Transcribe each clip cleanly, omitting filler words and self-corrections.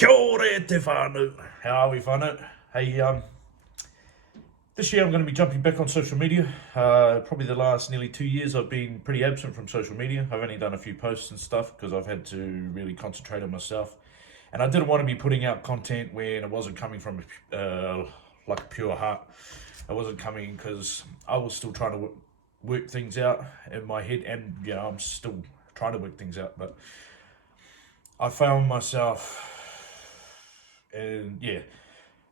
Kia ora te whānau. How are we, whānau? Hey, this year I'm going to be jumping back on social media. Probably the last nearly 2 years I've been pretty absent from social media. I've only done a few posts and stuff because I've had to really concentrate on myself. And I didn't want to be putting out content when it wasn't coming from like a pure heart. It wasn't coming because I was still trying to work things out in my head, and I'm still trying to work things out. But I found myself in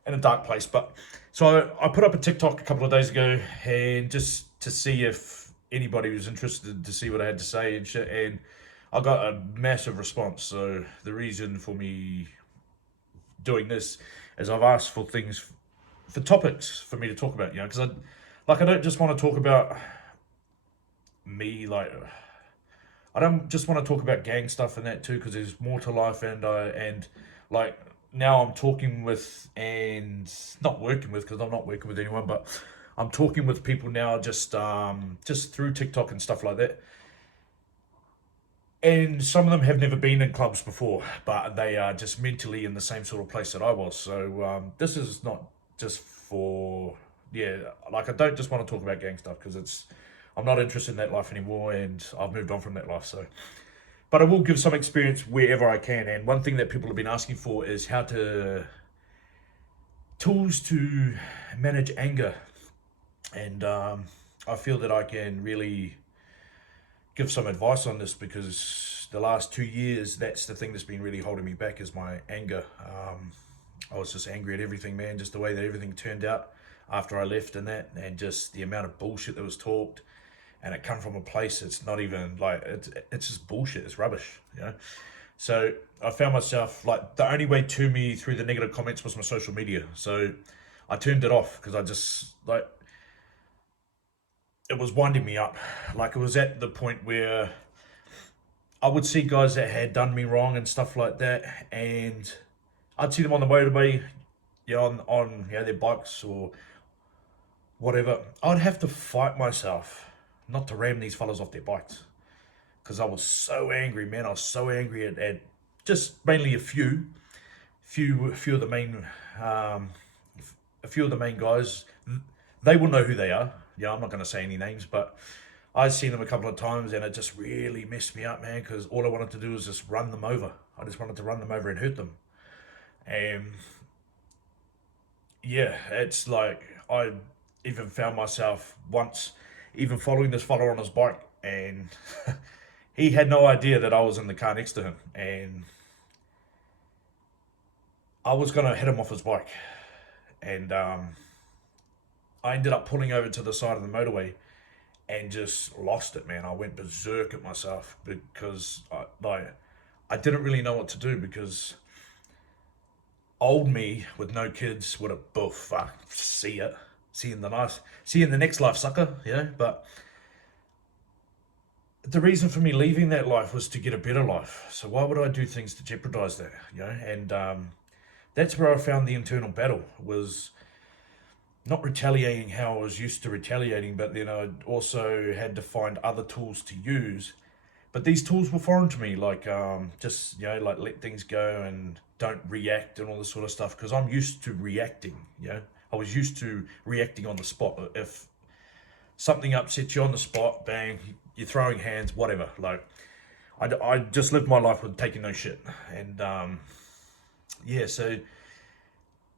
a dark place. But so I put up a TikTok a couple of days ago, and just to see if anybody was interested to see what I had to say and shit, and I got a massive response. So the reason for me doing this is I've asked for things, for topics for me to talk about, because I don't just want to talk about me, like I don't just want to talk about gang stuff and that too, because there's more to life. And like now I'm talking with, and not working with, because I'm not working with anyone, but I'm talking with people now just through TikTok and stuff like that. And some of them have never been in clubs before, but they are just mentally in the same sort of place that I was. So this is not just for, like I don't just want to talk about gang stuff because I'm not interested in that life anymore, and I've moved on from that life. So, but I will give some experience wherever I can. And one thing that people have been asking for is tools to manage anger. And I feel that I can really give some advice on this, because the last 2 years, that's the thing that's been really holding me back, is my anger. I was just angry at everything, man, just the way that everything turned out after I left, and just the amount of bullshit that was talked. And it come from a place that's not even like, it's just bullshit, it's rubbish. So I found myself, like, the only way to me through the negative comments was my social media. So I turned it off because I just, like, it was winding me up. Like, it was at the point where I would see guys that had done me wrong and stuff like that, and I'd see them on the motorway, on their bikes or whatever. I'd have to fight myself not to ram these fellas off their bikes, because I was so angry, man. I was so angry at just mainly few of the main, a few of the main guys. They will know who they are. I'm not going to say any names, but I've seen them a couple of times, and it just really messed me up, man, because all I wanted to do was just run them over. I just wanted to run them over and hurt them. And it's like, I even found myself once even following this fella on his bike, and he had no idea that I was in the car next to him, and I was going to hit him off his bike. And I ended up pulling over to the side of the motorway and just lost it, man. I went berserk at myself because I didn't really know what to do, because old me with no kids would have, fuck, see ya. See you in the next life, sucker. But the reason for me leaving that life was to get a better life. So why would I do things to jeopardize that? And that's where I found the internal battle, was not retaliating how I was used to retaliating, but then I also had to find other tools to use. But these tools were foreign to me, like just like let things go and don't react and all this sort of stuff, because I'm used to reacting. I was used to reacting on the spot. If something upsets you on the spot, bang, you're throwing hands, whatever. Like, I just lived my life with taking no shit. And so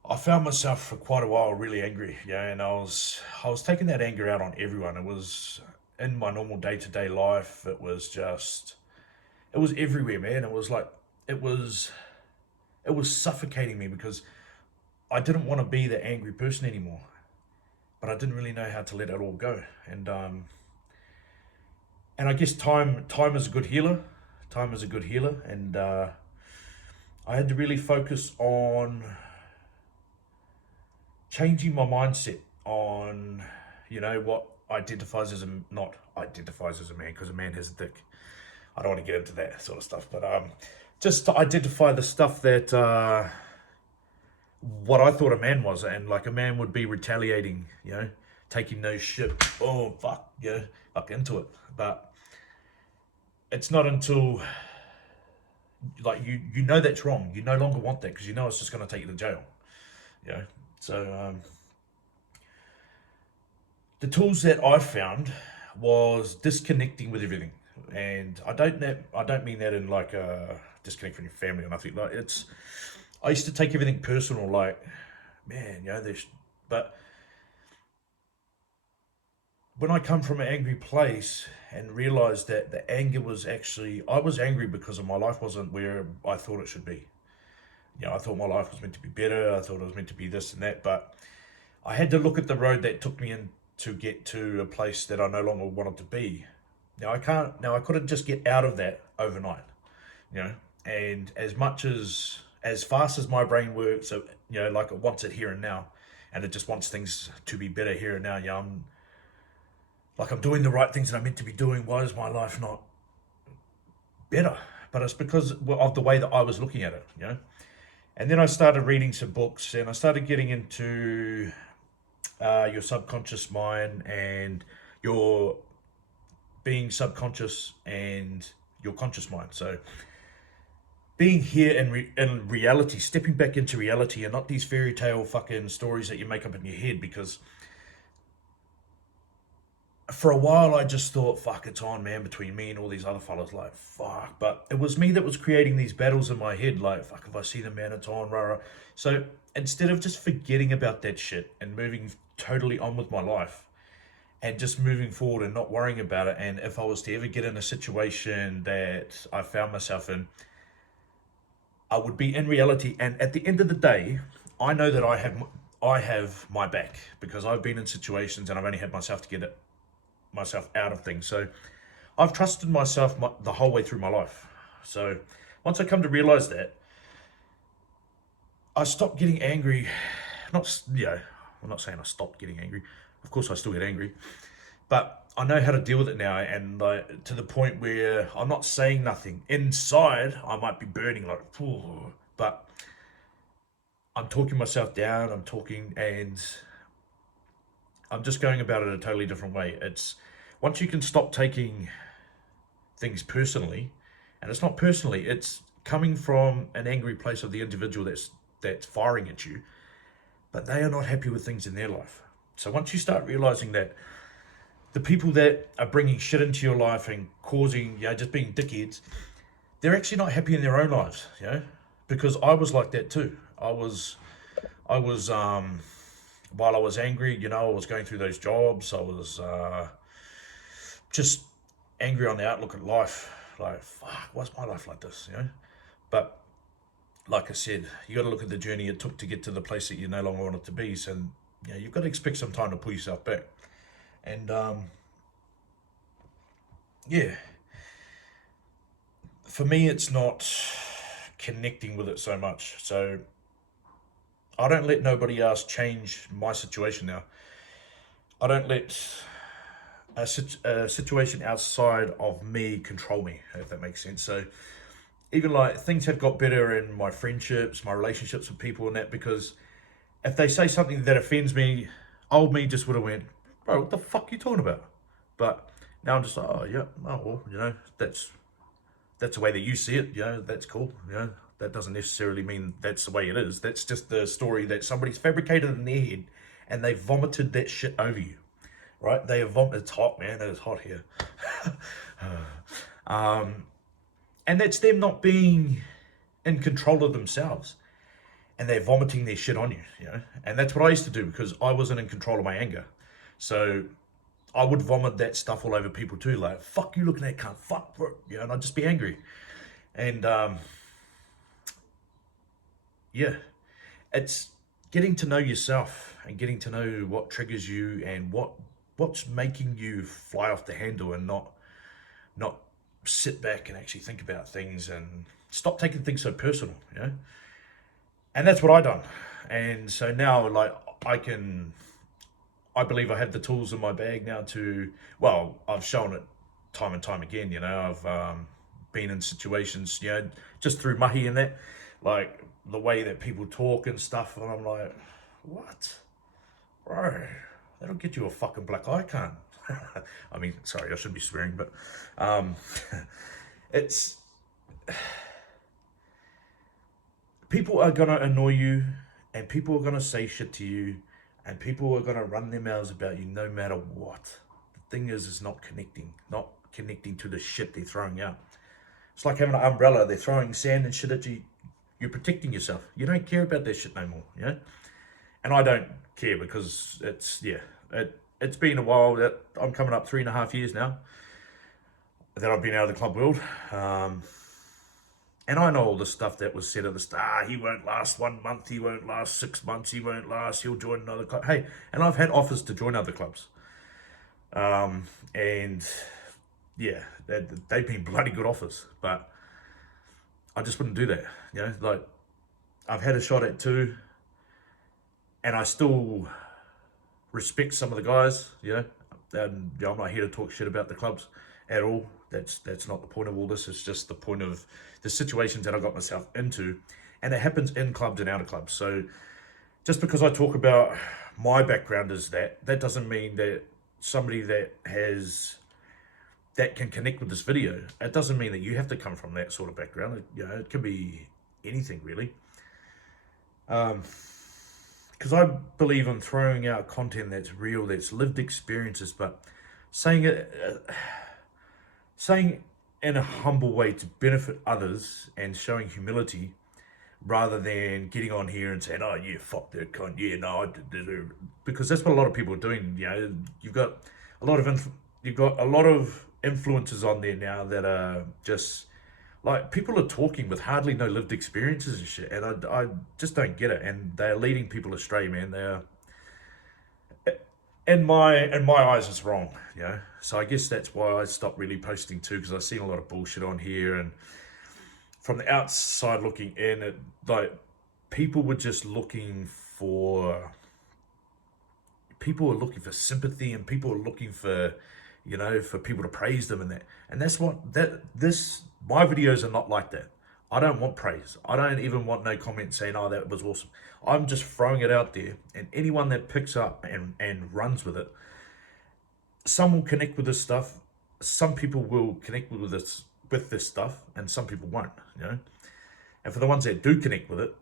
I found myself for quite a while really angry, and I was taking that anger out on everyone. It was in my normal day-to-day life. It was everywhere, man. It was like, it was suffocating me, because I didn't want to be the angry person anymore, but I didn't really know how to let it all go. And I guess time is a good healer. Time is a good healer, and I had to really focus on changing my mindset on, what identifies as not identifies as a man, because a man has a dick. I don't want to get into that sort of stuff, but just to identify the stuff that what I thought a man was, and like a man would be retaliating, taking no shit. Oh fuck, fuck into it. But it's not until like you know that's wrong. You no longer want that because you know it's just going to take you to jail. You know, so the tools that I found was disconnecting with everything, and I don't mean that in like disconnect from your family or nothing. Like it's I used to take everything personal. Like man, you know, but when I come from an angry place and realized that the anger was actually I was angry because of my life wasn't where I thought it should be. You know, I thought my life was meant to be better. I thought it was meant to be this and that, but I had to look at the road that took me in to get to a place that I no longer wanted to be. Now I can't. Now I couldn't just get out of that overnight. You know, and as fast as my brain works, so you know, like it wants it here and now, and it just wants things to be better here and now. Yeah, I'm doing the right things that I'm meant to be doing. Why is my life not better? But it's because of the way that I was looking at it. You know, and then I started reading some books, and I started getting into your subconscious mind and your being subconscious and your conscious mind. So being here in reality, stepping back into reality, and not these fairy tale fucking stories that you make up in your head. Because for a while, I just thought, "Fuck, it's on, man," between me and all these other fellas. Like, fuck, but it was me that was creating these battles in my head. Like, fuck, if I see them, man, it's on, rah rah. So instead of just forgetting about that shit and moving totally on with my life, and just moving forward and not worrying about it. And if I was to ever get in a situation that I found myself in, I would be in reality. And at the end of the day, I know that I have my back because I've been in situations and I've only had myself to get myself out of things. So I've trusted myself the whole way through my life. So once I come to realize that, I stopped getting angry. Not, you know, I'm not saying I stopped getting angry. Of course, I still get angry, but I know how to deal with it now, and like, to the point where I'm not saying nothing. Inside, I might be burning like, "Phew," but I'm talking myself down. I'm talking, and I'm just going about it a totally different way. It's once you can stop taking things personally, and it's not personally. It's coming from an angry place of the individual that's firing at you, but they are not happy with things in their life. So once you start realizing that the people that are bringing shit into your life and causing, you know, just being dickheads, they're actually not happy in their own lives, you know, because I was like that too. I was, while I was angry, you know, I was going through those jobs. I was just angry on the outlook at life. Like, fuck, why's my life like this, you know? But like I said, you got to look at the journey it took to get to the place that you no longer want it to be. So, you know, you've got to expect some time to pull yourself back. And yeah, for me, it's not connecting with it so much. So I don't let nobody else change my situation now. I don't let a situation outside of me control me, if that makes sense. So even like things have got better in my friendships, my relationships with people, and that because if they say something that offends me, old me just would have went, "Bro, what the fuck are you talking about?" But now I'm just like, "Oh yeah, oh well, you know, that's the way that you see it, you know, that's cool, you know, that doesn't necessarily mean that's the way it is. That's just the story that somebody's fabricated in their head and they vomited that shit over you, right? They have vomited. It's hot, man. It's hot here. And that's them not being in control of themselves and they're vomiting their shit on you, you know? And that's what I used to do because I wasn't in control of my anger. So I would vomit that stuff all over people too, like, "Fuck you looking at cunt, fuck," you know, and I'd just be angry. And yeah, it's getting to know yourself and getting to know what triggers you and what's making you fly off the handle and not sit back and actually think about things and stop taking things so personal, you know. And that's what I done. And so now, like, I believe I have the tools in my bag now to, well, I've shown it time and time again, you know. I've been in situations, you know, just through mahi and that, like the way that people talk and stuff, and I'm like, what? Bro, that'll get you a fucking black eye, can't. I mean, sorry, I shouldn't be swearing, but um, it's people are gonna annoy you, and people are gonna say shit to you, and people are gonna run their mouths about you no matter what. The thing is not connecting to the shit they're throwing out. It's like having an umbrella. They're throwing sand and shit at you. You're protecting yourself. You don't care about that shit no more, you know? And I don't care because it's been a while. That I'm coming up 3.5 years now that I've been out of the club world. And I know all the stuff that was said at the start. He won't last 1 month. He won't last 6 months. He won't last. He'll join another club. Hey, and I've had offers to join other clubs. And yeah, they've been bloody good offers, but I just wouldn't do that. You know, like I've had a shot at 2, and I still respect some of the guys. You know, and I'm not here to talk shit about the clubs at all. That's not the point of all this. It's just the point of the situations that I got myself into, and it happens in clubs and out of clubs. So just because I talk about my background is that doesn't mean that somebody that can connect with this video, it doesn't mean that you have to come from that sort of background. You know, it can be anything really. Because I believe in throwing out content that's real, that's lived experiences, but saying in a humble way to benefit others and showing humility, rather than getting on here and saying, "Oh yeah, fuck that cunt. Yeah, no, I did," because that's what a lot of people are doing. You know, you've got a lot of influencers on there now that are just like, people are talking with hardly no lived experiences and shit, and I just don't get it. And they're leading people astray, man. They're, in my eyes, it's wrong, you know. So I guess that's why I stopped really posting too, because I've seen a lot of bullshit on here, and from the outside looking in, it like people were just looking for sympathy, and people are looking for, you know, for people to praise them, and that's what my videos are not like that. I don't want praise. I don't even want no comments saying, "Oh, that was awesome." I'm just throwing it out there, and anyone that picks up and runs with it, some will connect with this stuff. Some people will connect with this stuff, and some people won't, you know. And for the ones that do connect with it,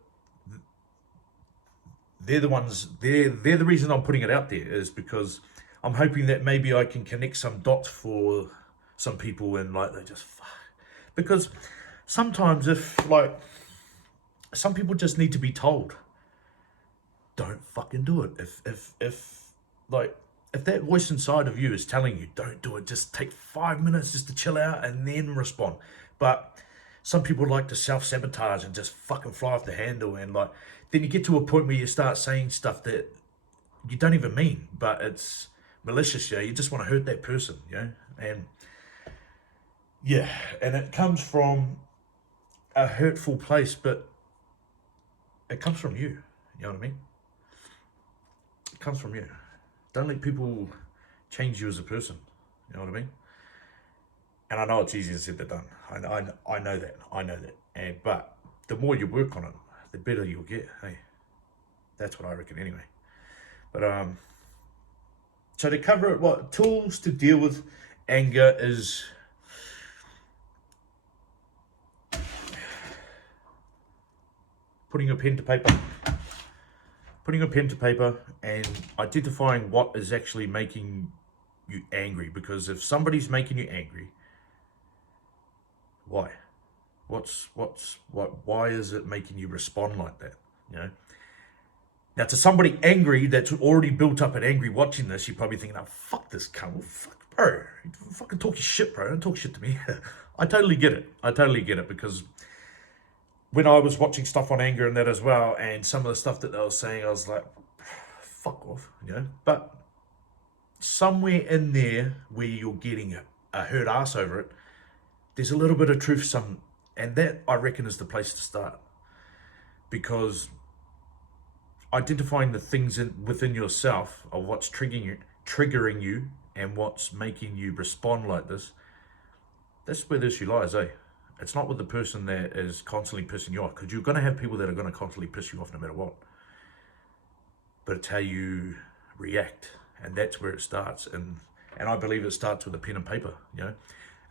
they're the reason I'm putting it out there, is because I'm hoping that maybe I can connect some dots for some people, and like they just fuck. Because sometimes some people just need to be told, don't fucking do it. If that voice inside of you is telling you don't do it, just take 5 minutes just to chill out and then respond. But some people like to self-sabotage and just fucking fly off the handle, and like then you get to a point where you start saying stuff that you don't even mean, but it's malicious. Yeah, you just want to hurt that person, you know. And yeah, and it comes from a hurtful place, but it comes from you. You know what I mean? It comes from you. Don't let people change you as a person. You know what I mean? And I know it's easier said than done. I know that. But the more you work on it, the better you'll get. Hey, that's what I reckon anyway. But so to cover it, what tools to deal with anger is putting a pen to paper and identifying what is actually making you angry. Because if somebody's making you angry, why? Why is it making you respond like that? You know? Now, to somebody angry that's already built up and angry watching this, you're probably thinking, "Oh, fuck this cunt. Well, fuck, bro. You fucking talk your shit, bro. Don't talk shit to me." I totally get it, because when I was watching stuff on anger and that as well, and some of the stuff that they were saying, I was like, fuck off, you know. But somewhere in there where you're getting a hurt ass over it, there's a little bit of truth, and that I reckon is the place to start. Because identifying the things within yourself of what's triggering you and what's making you respond like this, that's where the issue lies, eh? It's not with the person that is constantly pissing you off, because you're going to have people that are going to constantly piss you off no matter what. But it's how you react, and that's where it starts. And I believe it starts with a pen and paper, you know.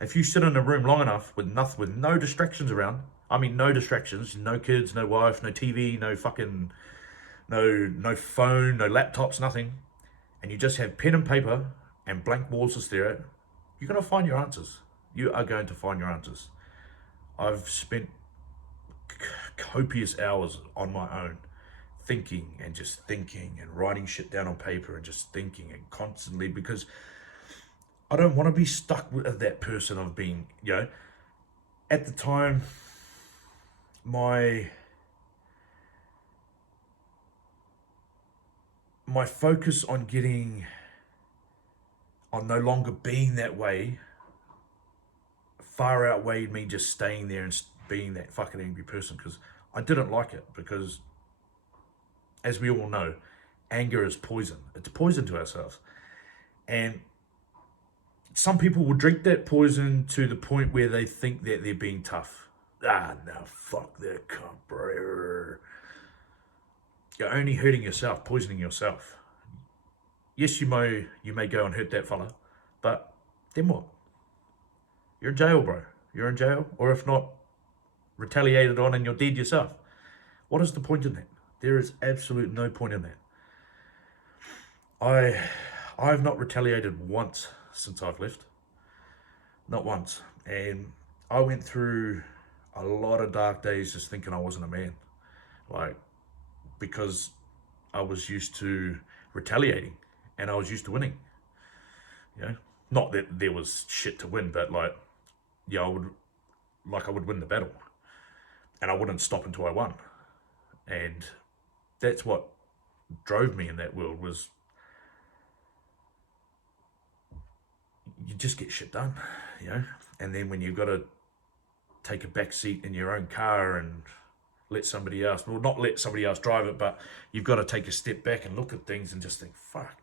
If you sit in a room long enough with no distractions around, I mean, no distractions, no kids, no wife, no TV, no fucking, no phone, no laptops, nothing. And you just have pen and paper and blank walls to stare at, you're going to find your answers. You are going to find your answers. I've spent copious hours on my own thinking and just thinking and writing shit down on paper and just thinking and constantly, because I don't want to be stuck with that person of being, at the time, my focus on no longer being that way far outweighed me just staying there and being that fucking angry person, because I didn't like it. Because as we all know, anger is poison. It's poison to ourselves. And some people will drink that poison to the point where they think that they're being tough. No, fuck that cunt, bro. You're only hurting yourself, poisoning yourself. Yes, you may go and hurt that fella, but then what? You're in jail, bro. You're in jail, or if not, retaliated on and you're dead yourself. What is the point in that? There is absolute no point in that. I've not retaliated once since I've left. Not once. And I went through a lot of dark days just thinking I wasn't a man. Because I was used to retaliating and I was used to winning. Not that there was shit to win, but I would win the battle. And I wouldn't stop until I won. And that's what drove me in that world, was you just get shit done, And then when you've got to take a back seat in your own car and not let somebody else drive it, but you've got to take a step back and look at things and just think, fuck,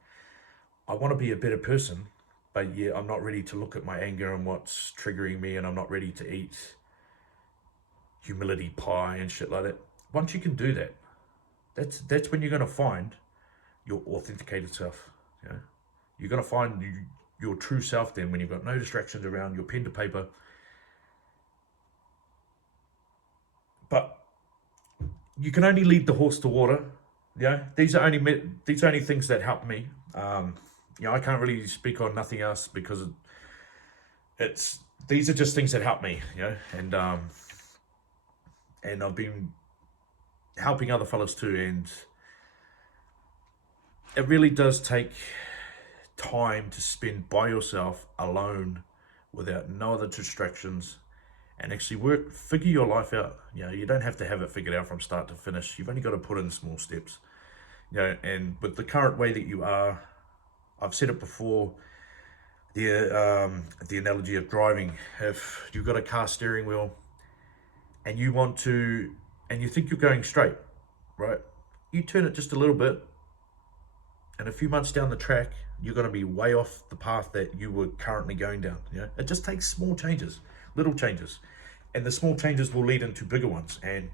I want to be a better person, but I'm not ready to look at my anger and what's triggering me, and I'm not ready to eat humility pie and shit like that. Once you can do that, that's when you're going to find your authenticated self. You're going to find your true self then, when you've got no distractions around, your pen to paper. But you can only lead the horse to water. These are only things that help me. I can't really speak on nothing else, because these are just things that help me. And I've been helping other fellas too, and it really does take time to spend by yourself alone without no other distractions, and actually figure your life out. You don't have to have it figured out from start to finish. You've only got to put in small steps. And with the current way that you are, I've said it before, the analogy of driving. If you've got a car steering wheel and you think you're going straight, right? You turn it just a little bit, and a few months down the track, you're going to be way off the path that you were currently going down. It just takes small changes, little changes, and the small changes will lead into bigger ones, and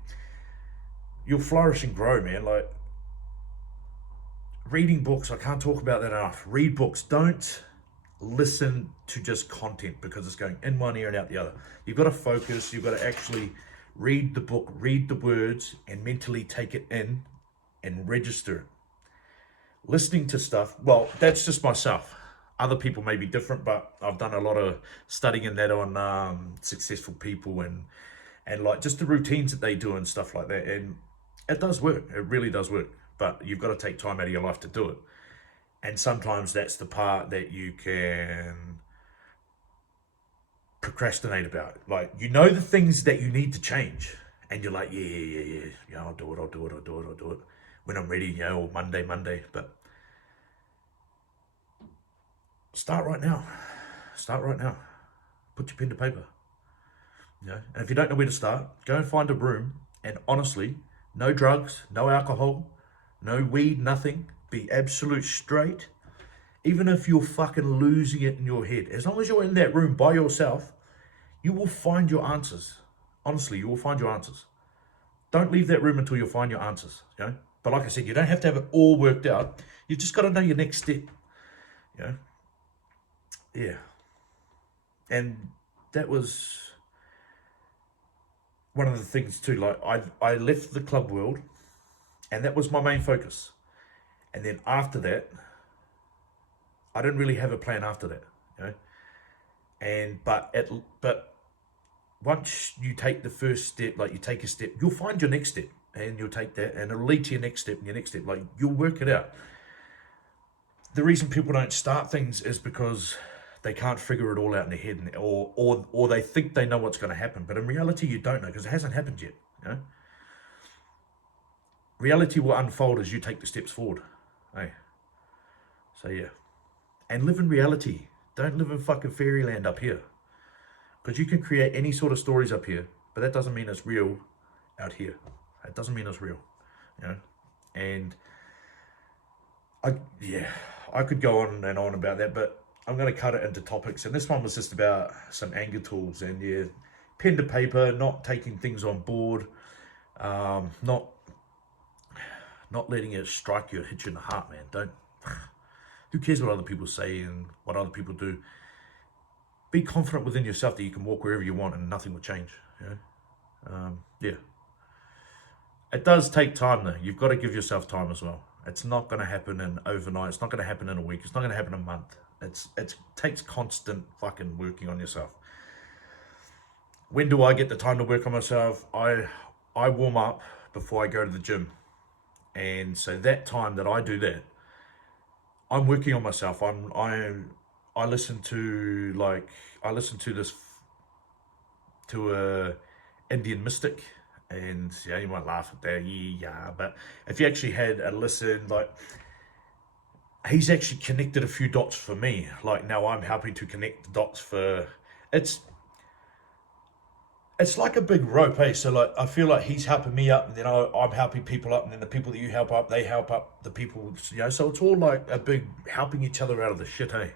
you'll flourish and grow, man. Reading books, I can't talk about that enough. Read books. Don't listen to just content because it's going in one ear and out the other. You've got to focus. You've got to actually read the book, read the words, and mentally take it in and register it. Listening to stuff, well, that's just myself. Other people may be different, but I've done a lot of studying in that on successful people and just the routines that they do and stuff like that. And it does work. It really does work. But you've got to take time out of your life to do it. And sometimes that's the part that you can procrastinate about. The things that you need to change. And you're like, yeah, I'll do it. When I'm ready, or Monday. But start right now. Put your pen to paper. And if you don't know where to start, go and find a room. And honestly, no drugs, no alcohol, no weed, nothing. Be absolute straight. Even if you're fucking losing it in your head, as long as you're in that room by yourself, you will find your answers. Honestly, you will find your answers. Don't leave that room until you find your answers. But like I said, you don't have to have it all worked out. You've just got to know your next step. Yeah. And that was one of the things too, like I left the club world, and that was my main focus. And then after that, I didn't really have a plan after that, you know. And but once you take the first step, like you take a step, you'll find your next step, and you'll take that, and it'll lead to your next step and your next step. Like you'll work it out. The reason people don't start things is because they can't figure it all out in their head, or they think they know what's going to happen, but in reality you don't know because it hasn't happened yet. You know, reality will unfold as you take the steps forward. Hey, so yeah, and live in reality. Don't live in fucking fairyland up here, because you can create any sort of stories up here, but that doesn't mean it's real out here. It doesn't mean it's real, you know. And I could go on and on about that, but I'm going to cut it into topics. And this one was just about some anger tools, and yeah, pen to paper, not taking things on board, not letting it strike you or hit you in the heart, man. Don't. Who cares what other people say and what other people do? Be confident within yourself that you can walk wherever you want and nothing will change. You know? Yeah. It does take time though. You've got to give yourself time as well. It's not going to happen in overnight. It's not going to happen in a week. It's not going to happen in a month. It takes constant fucking working on yourself. When do I get the time to work on myself? I warm up before I go to the gym. And so that time that I do that, I'm working on myself. I listen to a Indian mystic, and yeah, you might laugh at that, yeah, but if you actually had a listen, like he's actually connected a few dots for me. Like now I'm happy to connect the dots for it's like a big rope, eh? So like I feel like he's helping me up, and then I'm helping people up, and then the people that you help up, they help up the people, you know. So it's all like a big helping each other out of the shit, eh?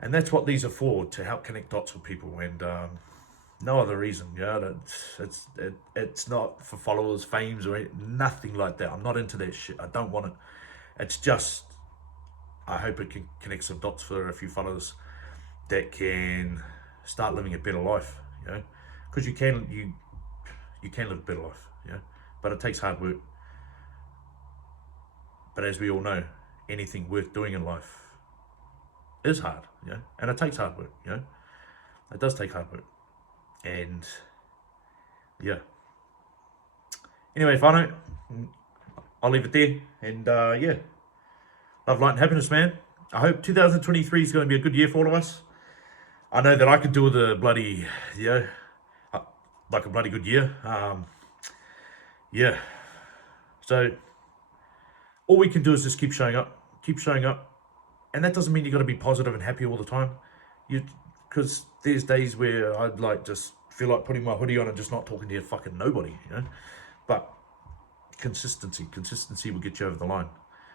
And that's what these are for, to help connect dots with people, and no other reason. Yeah, it's not for followers, fames, or nothing like that. I'm not into that shit. I don't want it. It's just I hope it can connect some dots for a few followers that can start living a better life. You know. Because you can live a better life, yeah, but it takes hard work. But as we all know, anything worth doing in life is hard, yeah, and it takes hard work, you know. It does take hard work, and yeah. Anyway, whānau, I'll leave it there, and yeah, love, light, and happiness, man. I hope 2023 is going to be a good year for all of us. I know that I could do with a bloody, like a bloody good year. Yeah. So all we can do is just keep showing up, and that doesn't mean you got to be positive and happy all the time. Because there's days where I'd like just feel like putting my hoodie on and just not talking to fucking nobody, you know. But consistency will get you over the line.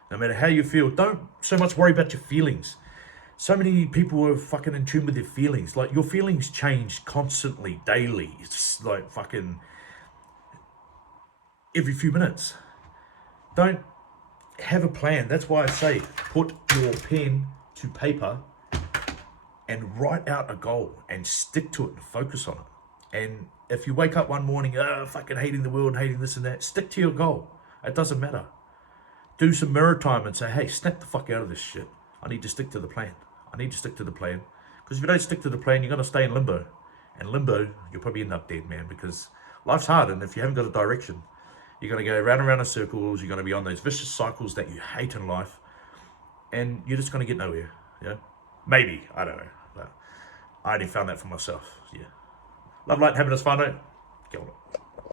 No matter how you feel, don't so much worry about your feelings. So many people are fucking in tune with their feelings. Like, your feelings change constantly, daily. It's like fucking every few minutes. Don't have a plan. That's why I say put your pen to paper and write out a goal and stick to it and focus on it. And if you wake up one morning, fucking hating the world, hating this and that, stick to your goal. It doesn't matter. Do some mirror time and say, hey, snap the fuck out of this shit. I need to stick to the plan. Because if you don't stick to the plan, you're going to stay in limbo. And limbo, you'll probably end up dead, man, because life's hard. And if you haven't got a direction, you're going to go round and round in circles. You're going to be on those vicious cycles that you hate in life. And you're just going to get nowhere. Yeah? Maybe. I don't know. But I only found that for myself. Yeah. Love, light, and happiness, whānau. Kia ora.